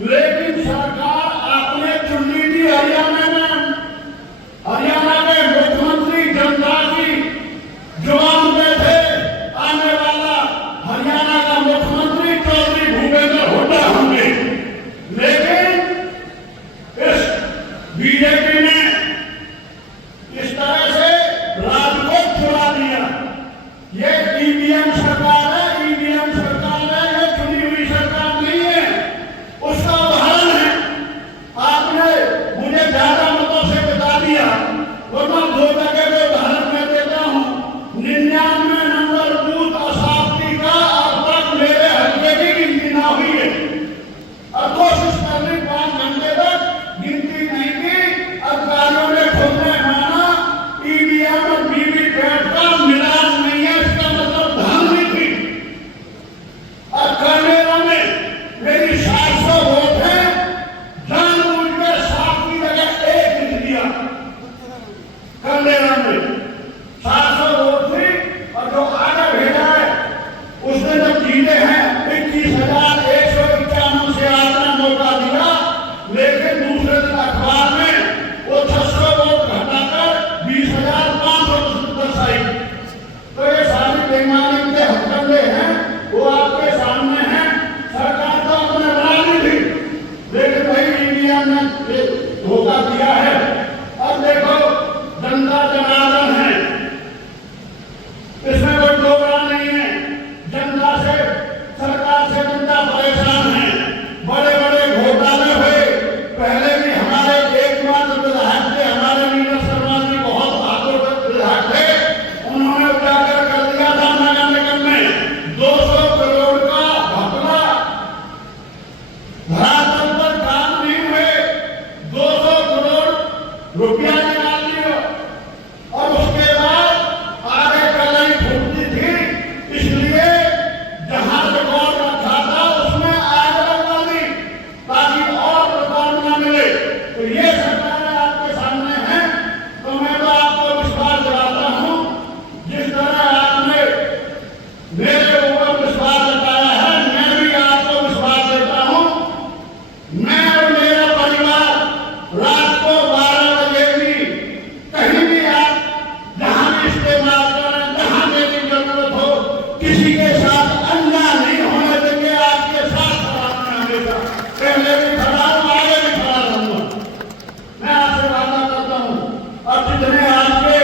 लेकिन सरकार आपने चुनी थी हरियाणा में, हरियाणा के मुख्यमंत्री जनता की जुबान पे थे आने वाला हरियाणा का मुख्यमंत्री चौधरी भूपेंद्र हुड्डा होंगे। लेकिन इस बीजेपी ने इस तरह से राज को चुरा दिया। ये ईवीएम सरकार है, ईवीएम सरकार है, ये चुनी हुई सरकार नहीं है। उसका उदाहरण है, आपने मुझे ज्यादा मतों से बता दिया, वरना 2 जगह पे उदाहरण मैं देता हूँ। 99 नंबर बूथ अशांति का अब तक मेरे हल्के की गिनती ना हुई है। अब कोशिश करनी 5 घंटे तक गिनती नहीं की। अधिकारियों ने खुद ने माना ईवीएम और वीवीपैट का मिलान नहीं है, इसका मतलब धांधली थी। अब कर्नेरा में मेरी 700 वोट है, जानबूझ के 7 की जगह 1 लिख दिया। कर्नेरा में 700 वोट थी और जो आगे भेजा है उसने जब जीते हैं 21,191 से आपने मौका दिया, लेकिन दूसरे दिन अखबार में वो 600 वोट घटाकर 20,570 आई। तो ये सारी बेईमानी के हथकंडे हैं, वो आपके सामने हैं। सरकार तो अपने बना ली थी, लेकिन वही ईवीएम ने धोखा दिया है। अब देखो जनता जनार्दन है, इसमें कोई दो राय नहीं है। जनता से, सरकार से जनता परेशान है। बड़े बड़े घोटाले हुए। पहले भी हमारे एकमात्र विधायक थे, हमारे नीरज शर्मा जी बहुत बहादुर विधायक थे, उन्होंने उजागर कर दिया था नगर निगम में 200 करोड़ का घपला। धरातल पर काम नहीं हुए, 200 करोड़ रुपया निकाल लिया और उसके बाद आगे कलाई फूटती थी, इसलिए जहां रिकॉर्ड रखा था उसमें आग लगवा दी ताकि और रिकॉर्ड न मिले। तो ये सरकार आपके सामने है। तो मैं तो आपको विश्वास दिलाता हूं, जिस तरह आपने मेरे ऊपर विश्वास जताया है, मैं भी आपको विश्वास देता हूं। मैं और मेरा परिवार रात को 12 बजे भी कहीं भी आप जहां भी इस्तेमाल करें, जहां मेरी जरूरत हो, किसी के साथ अन्याय नहीं होने देंगे। आपके साथ खड़ा हूं हमेशा, पहले भी खड़ा हूं, आगे भी खड़ा रहूंगा। मैं आपसे वादा करता हूं। अब जितने आपके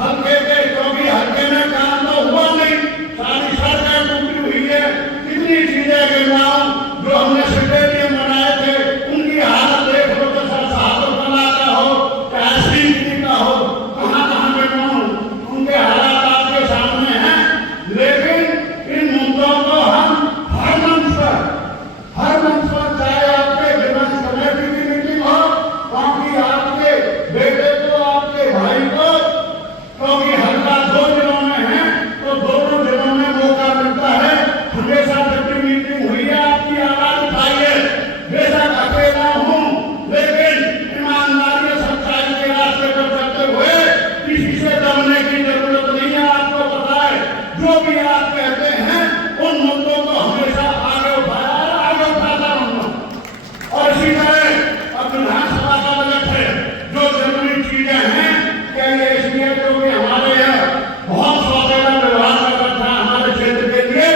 हल्के के, क्योंकि हल्के में काम तो हुआ नहीं, सारी सड़कें टूटी हुई है, कितनी चीजें गिरवाऊं जो हमने स्टेडियम बनाए थे, उनकी हालत देख लो। तो साहब बना का हो, चाहे सीधी का हो, कहां कहां गिरवाऊं, उनके हालात आपके सामने हैं। लेकिन इन मुद्दों को हम हर मंच पर चाहे आपके विपक्ष कमेटी की मीटिंग हो, क्योंकि आपके बेटे को, आपके भाई को, क्योंकि हल्का 2 जिलों में है, तो दोनों जिलों में मौका मिलता है। हमेशा जब भी मीटिंग हुई है आपकी आवाज उठाइए। बेशक अकेला हूं, लेकिन ईमानदारी और सच्चाई के रास्ते पर चलते हुए किसी से दबने की जरूरत नहीं है। आपको पता है, जो भी आप कहते हैं उन मुद्दों को हमेशा आगे उठाया और आगे उठाता रहूंगा। और इसी तरह अब विधानसभा का बजट है, जो जरूरी चीजें हैं, क्या ये इसलिए क्योंकि हमारे यहाँ बहुत सौदेला व्यवहार कर रखा है हमारे क्षेत्र के लिए,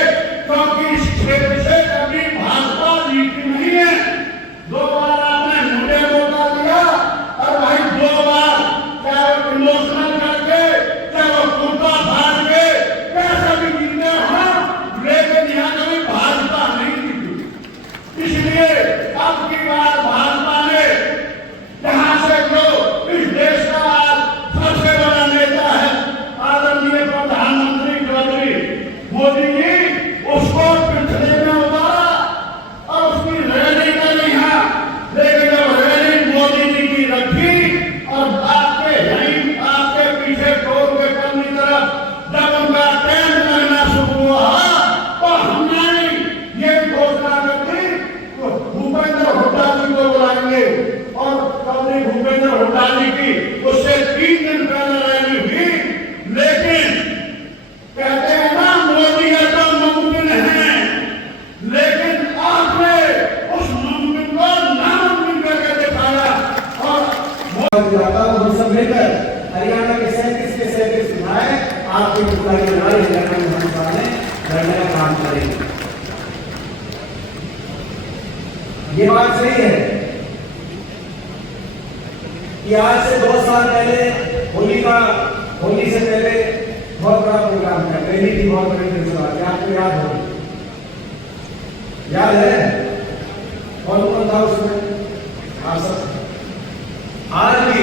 क्योंकि इस क्षेत्र से कभी भाजपा जीती नहीं है। 2 बार आपने मुझे मौका दिया और भाई 2 बार, चाहे वो इमोशनल करके, चाहे वो कुर्ता फाड़ के, कैसे भी जीते हो, लेकिन यहाँ कभी भाजपा नहीं जीती। इसलिए अब की बार भाजपा ने, जहां से जो इस देश का आज सबसे बड़ा नेता है आदरणीय प्रधानमंत्री चौधरी मोदी जी, उसको पिछले में उतारा और उसकी रैली करी है। लेकिन जब रैली मोदी जी की रखी और आपके यहीं आपके पीछे टोल के पन्नी तरफ जब उनका टेंट लगना शुरू हुआ, तो हमने ये घोषणा कर दी, तो भूपेंद्र हुड्डा जी को बुला विश्वास दिलाता हूँ हम सब मिलकर हरियाणा के 37 के 37 विधायक आपकी मुद्दा के नारे हरियाणा विधानसभा में लड़ने का काम करेंगे। ये बात सही है कि आज से 2 साल पहले होली से पहले बहुत बड़ा प्रोग्राम था, पहली थी बहुत बड़ी जनसभा, आपको याद हो, याद है कौन कौन था उसमें? आप सब। आज भी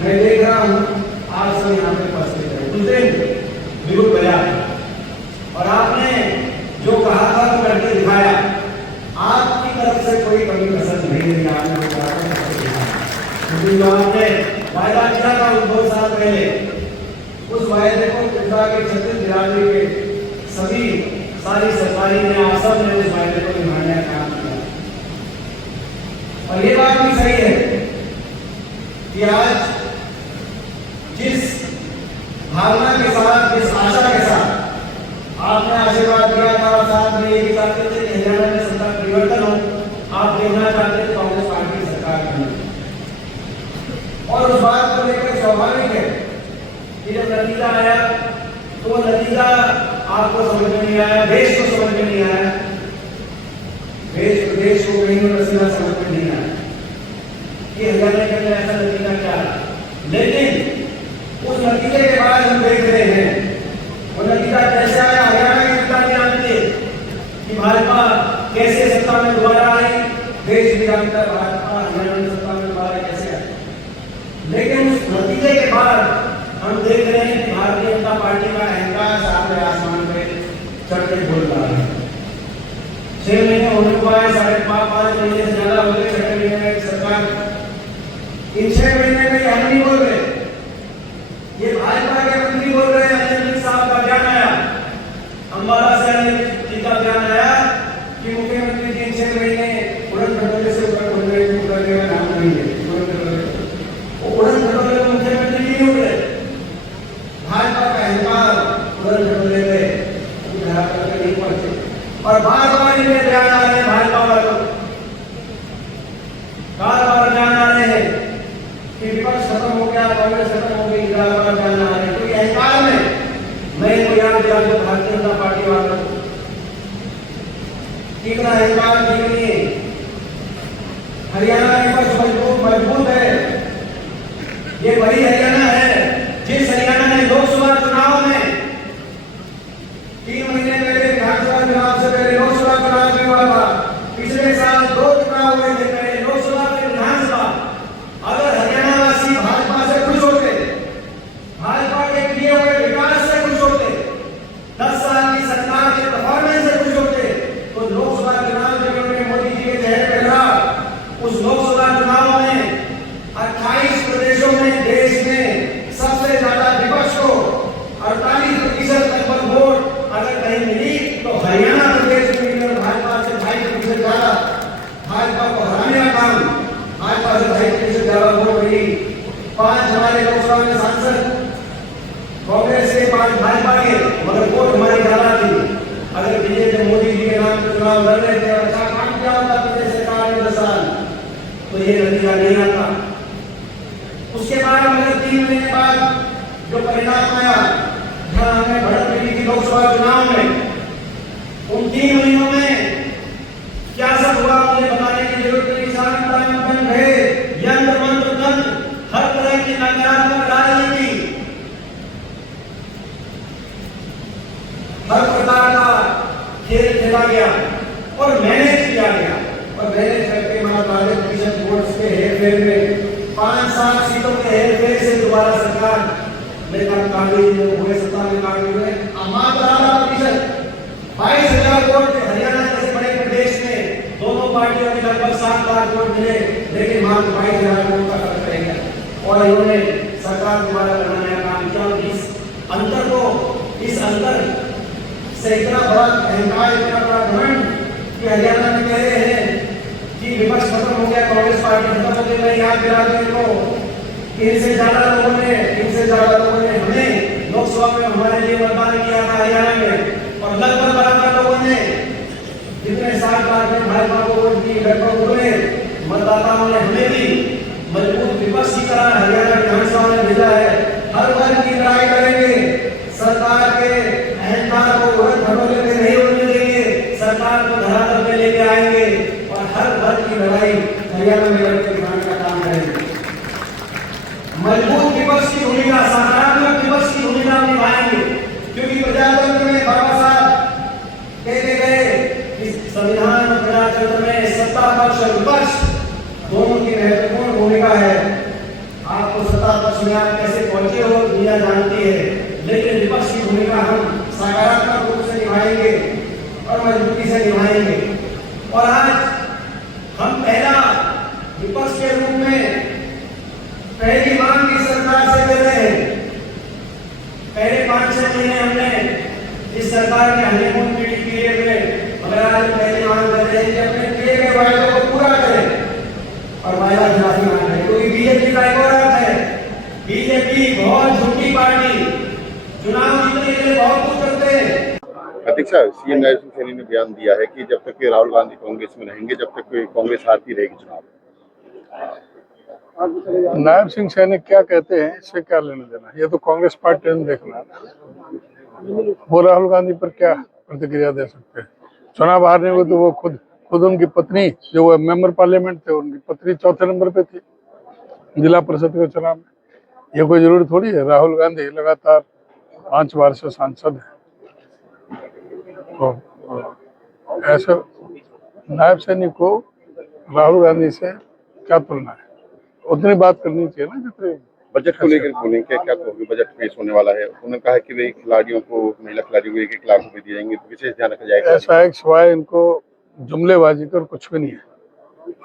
मैं देख रहा हूं आप सब यहाँ पे उपस्थित है। उस दिन विरुद्ध बजा और आपने जो कहा था वो करके दिखाया। आपकी तरफ से कोई कमी कसर नहीं रही, आपने जो कहा था जो आपने वायदा किया था 2 साल पहले, उस वायदे को त्रिपुरा के 36 बिरादरी के सारी सरकारी ने आप सब ने उस वायदे को निभाने का काम किया। और ये बात भी सही है कि आज जिस भावना के साथ, जिस आशा के साथ आपने आशीर्वाद दिया था और साथ में ये भी चाहते थे कि हरियाणा में सत्ता परिवर्तन हो, आप देखना चाहते थे कांग्रेस पार्टी की सरकार बने। और उस बात को लेकर स्वाभाविक है कि जब नतीजा आया तो वो नतीजा आपको समझ में नहीं आया, देश को समझ में नहीं आया, देश को कहीं नतीजा समझ में नहीं आया कि हरियाणा के अंदर ऐसा नतीजा क्या है। लेकिन उस नतीजे के बाद हम देख रहे हैं वो नतीजा कैसे आया। हरियाणा की जनता जानती है कि भाजपा कैसे सत्ता में दोबारा आई, देश भी जानता है भाजपा हरियाणा में सत्ता में दोबारा कैसे आई। लेकिन उस नतीजे के बाद हम देख रहे हैं कि भारतीय जनता पार्टी का अहंकार सामने आसमान पे चढ़ते बोल रहा है। 6 महीने होने को आए, 5.5 महीने से ज्यादा हो गए 6 महीने में सरकार। इन 6 महीने में हम नहीं बोल रहे, ये भाजपा के मंत्री बोल रहे हैं। अनिल साहब का बयान आया, अम्बाला से अनिल जी का बयान आया कि मुख्यमंत्री जी 6 महीने उड़न खटोले से ऊपर उड़ने का नाम नहीं है। उड़न खटोले में मुख्यमंत्री जी नहीं उड़ रहे, भाजपा का अहंकार उड़न खटोले में उड़ा करके नहीं पहुंचे। और बार-बार इन्हें बयान आ रहे हैं, भाजपा वालों बार-बार बयान आ रहे हैं कि विपक्ष खत्म हो गया, कांग्रेस खत्म हो गई, बार-बार बयान आ रहे हैं। क्योंकि अहंकार में मैं इनको याद दिला दूं भारतीय जनता पार्टी वालों को, कितना अहंकार ठीक नहीं है। हरियाणा विपक्ष मजबूत है। ये वही हरियाणा है जिस हरियाणा ने लोकसभा चुनाव में 3 महीने पहले विधानसभा चुनाव से पहले लोकसभा चुनाव में हुआ था, पिछले साल 2 चुनाव हुए थे, पहले लोकसभा फिर विधानसभा। अगर हरियाणा वासी भाजपा से खुश होते, भाजपा के किए हुए विकास से खुश होते, 10 साल की सरकार के परफॉर्मेंस से खुश होते, तो लोकसभा चुनाव जब उन्होंने मोदी जी के चेहरे पर लड़ा, उस लोकसभा चुनाव में 28 प्रदेशों में देश में सबसे ज्यादा विपक्ष को 48% लगभग वोट अगर कहीं मिली तो हरियाणा प्रदेश में भाजपा से 2.5% ज्यादा, भाजपा को हराने का काम भाजपा से 2.5% ज्यादा वोट मिली। 5 हमारे लोकसभा में सांसद कांग्रेस के, 5 भाजपा के, मगर वोट हमारी ज्यादा थी। अगर बीजेपी मोदी जी के नाम पर चुनाव लड़ रहे थे और अच्छा काम किया होता पिछले सरकार ने 10 साल, तो ये नतीजा नहीं आता। उसके बाद मगर 3 महीने बाद जो परिणाम आया, जहां हमें बढ़त मिली थी लोकसभा चुनाव में, उन 3 महीनों में क्या सब हुआ मुझे बताने की जरूरत नहीं। शांति बन रहे, यंत्र मंत्र तंत्र, हर तरह की नकारात्मक राजनीति, हर प्रकार का खेल खेला गया और मैनेज किया गया। और मैनेज करके मात्र 40% वोट्स के हेरफेर में 5-7 सीटों के हेरफेर से दोबारा सरकार में कांग्रेस हुए, सत्ता में कांग्रेस हुए। मात्र 8% 22,000 वोट हरियाणा जैसे बड़े प्रदेश में दोनों पार्टियों में लगभग 7 लाख वोट मिले, लेकिन मात्र 22,000 वोट का फर्क रह गया और इन्होंने सरकार दोबारा बनाने का काम किया। इस अंतर से इतना बड़ा अहंकार, इतना बड़ा घमंड कि हरियाणा में कह रहे हैं कि विपक्ष खत्म हो गया, कांग्रेस पार्टी खत्म हो गई। मैं याद दिला दूं इनको कि इनसे ज्यादा लोगों ने हमें लोकसभा में हमारे लिए मतदान किया था हरियाणा में, और लगभग बराबर लोगों ने जितने 7 लाख में भाजपा को वोट दी, लगभग उन्होंने मतदाता संवाददाताओं ने हमें भी मजबूत विपक्ष की तरह हरियाणा विधानसभा में भेजा है। हर वर्ग की लड़ाई करेंगे, सरकार के अहंकार को उड़न खटोले में नहीं उड़ने देंगे, सरकार को धरातल पे लेके आएंगे और हर वर्ग की लड़ाई हरियाणा में लड़के दिखाने का काम करेंगे। मजबूत विपक्ष की भूमिका, सकारात्मक विपक्ष की भूमिका निभाएंगे, क्योंकि प्रजातंत्र में बाबा साहब कहते गए कि संविधान और प्रजातंत्र में सत्ता पक्ष और विपक्ष दोनों की महत्वपूर्ण भूमिका है। आपको सत्ता पक्ष में आप कैसे पहुंचे हो दुनिया जानती है, लेकिन विपक्ष की भूमिका हम सकारात्मक रूप से निभाएंगे और मजबूती से निभाएंगे। और आज हम पहला विपक्ष के रूप में पहली मांग की सरकार से कर रहे हैं। पहले 5-6 महीने हमने इस सरकार के हनीमून पीरियड में, मगर आज पहली मांग कर रहे हैं कि अपने किए गए वायदों को पूरा करें और वायदा खिलाफी ना करें, क्योंकि बीजेपी का एक और अर्थ है, बीजेपी बहुत झूठी पार्टी, चुनाव जीतने के लिए बहुत कुछ करते हैं। अध्यक्ष साहब, सीएम नायब सिंह सैनी ने बयान दिया है कि जब तक कि राहुल गांधी कांग्रेस में रहेंगे, जब तक कांग्रेस हारती रहेगी चुनाव। नायब सिंह सैनी क्या कहते हैं इससे क्या लेना देना, ये तो कांग्रेस पार्टी ने देखना है। वो राहुल गांधी पर क्या प्रतिक्रिया दे सकते हैं। चुनाव हारने को तो वो खुद उनकी पत्नी, जो वो मेंबर पार्लियामेंट थे, उनकी पत्नी चौथे नंबर पे थी जिला परिषद के चुनाव में। ये कोई जरूरी थोड़ी है, राहुल गांधी लगातार 5 बार से सांसद है। तो ऐसे नायब सैनी को राहुल गांधी से क्या तुलना है, उतनी बात करनी चाहिए ना जितनी। बजट को लेकर बोलेंगे, क्या कहोगे? बजट पेश होने वाला है, उन्होंने कहा कि वे खिलाड़ियों को, महिला खिलाड़ियों को 1-1 लाख रुपए दिए जाएंगे, तो विशेष ध्यान रखा जाएगा। ऐसा है सिवाय इनको जुमलेबाजी कर कुछ भी नहीं है।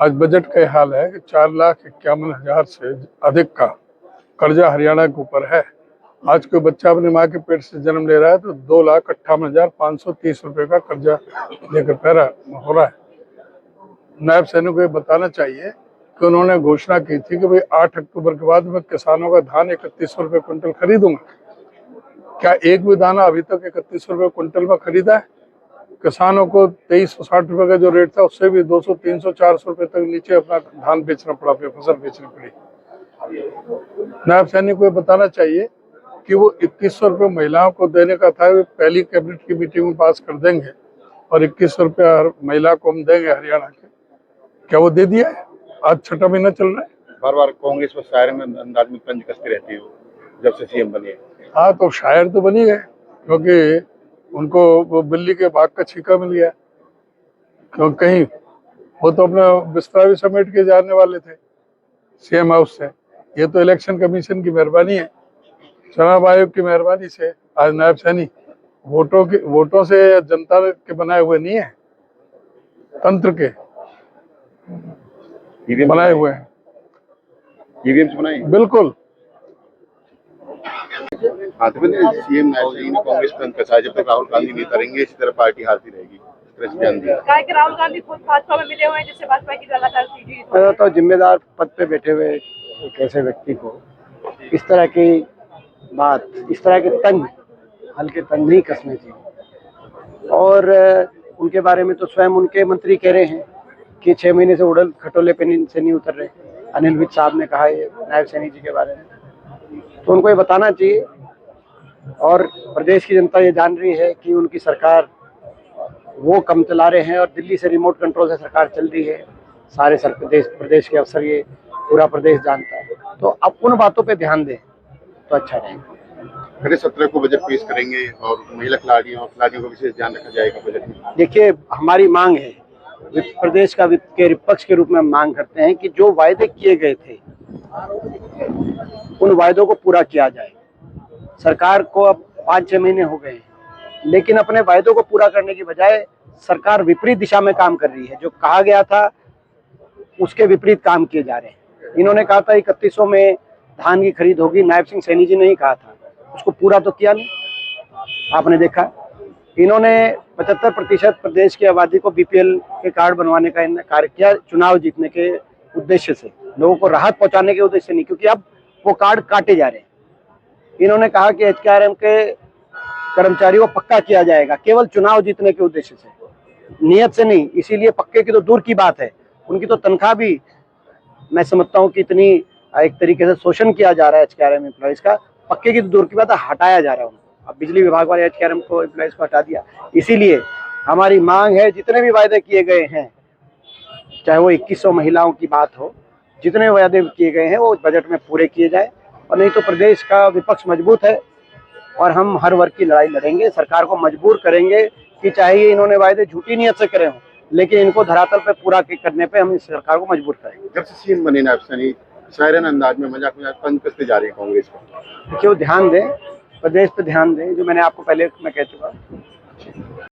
आज बजट का यह हाल है कि 4,51,000 से अधिक का कर्जा हरियाणा के ऊपर है। आज कोई बच्चा अपनी माँ के पेट से जन्म ले रहा है तो 2,58,530 रुपए का कर्जा लेकर पैरा हो रहा है। नायब सैनी को ये बताना चाहिए कि उन्होंने घोषणा की थी कि भाई 8 अक्टूबर के बाद मैं किसानों का धान 3100 रुपए क्विंटल खरीदूंगा। क्या एक भी दाना अभी तक 3100 रुपए क्विंटल में खरीदा है? किसानों को 2360 रुपए का जो रेट था उससे भी 200, 300, 400 रुपए तक नीचे अपना धान बेचना पड़ा, फसल बेचनी पड़ी। नायब सैनी को ये बताना चाहिए कि वो 2100 रुपये महिलाओं को देने का था, वे पहली कैबिनेट की मीटिंग में पास कर देंगे और 2100 रुपये हर महिला को हम देंगे हरियाणा के। क्या वो दे दिया है? आज 6ठा महीना चल रहा है। बार बार कांग्रेस पर शायर में अंदाज में तंज कसते रहती है जब से सीएम बने। हाँ, तो शायर तो बनी गए, क्योंकि उनको वो बिल्ली के भाग का छीका मिल गया। क्यों कहीं वो तो अपना बिस्तरा भी समेट के जाने वाले थे सीएम हाउस से। ये तो इलेक्शन कमीशन की मेहरबानी है, चुनाव आयोग की मेहरबानी से आज नायब सैनी वोटों से जनता के बनाए हुए नहीं है, तंत्र के बनाए हुए हैं, ईवीएम से बनाए। बिल्कुल। हाँ, तो सीएम नायब सैनी ने कांग्रेस पर तंज कसा, जब तक राहुल गांधी नहीं करेंगे इसी तरह पार्टी हारती रहेगी। राहुल गांधी खुद भाजपा में मिले हुए हैं, जिससे भाजपा की लगातार जीत। तो जिम्मेदार पद पे बैठे हुए एक ऐसे व्यक्ति को इस तरह की बात, इस तरह के तंज, हल्के तंज नहीं कसने चाहिए। और उनके बारे में तो स्वयं उनके मंत्री कह रहे हैं कि 6 महीने से उड़न खटोले पे से नहीं उतर रहे। अनिल विज साहब ने कहा है नायब सैनी जी के बारे में, तो उनको ये बताना चाहिए। और प्रदेश की जनता ये जान रही है कि उनकी सरकार वो कम चला रहे हैं और दिल्ली से रिमोट कंट्रोल से सरकार चल रही है। सारे प्रदेश के अफसर, ये पूरा प्रदेश जानता है। तो अब उन बातों पे ध्यान दें तो अच्छा रहेगा। फिर 17 को बजट पेश करेंगे और महिला खिलाड़ियों का विशेष ध्यान रखा जाएगा बजट में। देखिए, हमारी मांग है, प्रदेश का विपक्ष के रूप में मांग करते हैं कि जो वायदे किए गए थे उन वायदों को पूरा किया जाए। सरकार को अब 5-6 महीने हो गए हैं, लेकिन अपने वायदों को पूरा करने की बजाय सरकार विपरीत दिशा में काम कर रही है। जो कहा गया था उसके विपरीत काम किए जा रहे हैं। इन्होंने कहा था 3100 में धान की खरीद होगी, नायब सिंह सैनी जी ने ही कहा था, उसको पूरा तो किया नहीं। आपने देखा इन्होंने 75% प्रदेश की आबादी को बीपीएल के कार्ड बनवाने का कार्य किया, चुनाव जीतने के उद्देश्य से, लोगों को राहत पहुंचाने के उद्देश्य नहीं, क्योंकि अब वो कार्ड काटे जा रहे हैं। इन्होंने कहा कि एचकेआरएम के कर्मचारियों को पक्का किया जाएगा, केवल चुनाव जीतने के उद्देश्य से, नियत से नहीं। इसीलिए पक्के की तो दूर की बात है, उनकी तो तनख्वाह भी मैं समझता हूँ कि इतनी एक तरीके से शोषण किया जा रहा है HKRM एम्प्लॉइज का, पक्के की तो दूर की बात है, हटाया जा रहा है उनको। अब बिजली विभाग वाले HKRM को एम्प्लॉइज को हटा दिया। इसीलिए हमारी मांग है, जितने भी वायदे किए गए हैं, चाहे वो 2100 महिलाओं की बात हो, जितने वायदे किए गए हैं वो बजट में पूरे किए जाए, और नहीं तो प्रदेश का विपक्ष मजबूत है और हम हर वर्ग की लड़ाई लड़ेंगे। सरकार को मजबूर करेंगे कि चाहे ये इन्होंने वायदे झूठी नीयत से करे हों, लेकिन इनको धरातल पे पूरा करने पे हम इस सरकार को मजबूर करेंगे। जब से सीएम बने नायब सैनी शायरन अंदाज में मजाक तंग कसते जा रही है कांग्रेस को। देखिए, वो ध्यान दें, प्रदेश पे ध्यान दें, जो मैंने आपको पहले मैं कह चुका हूँ।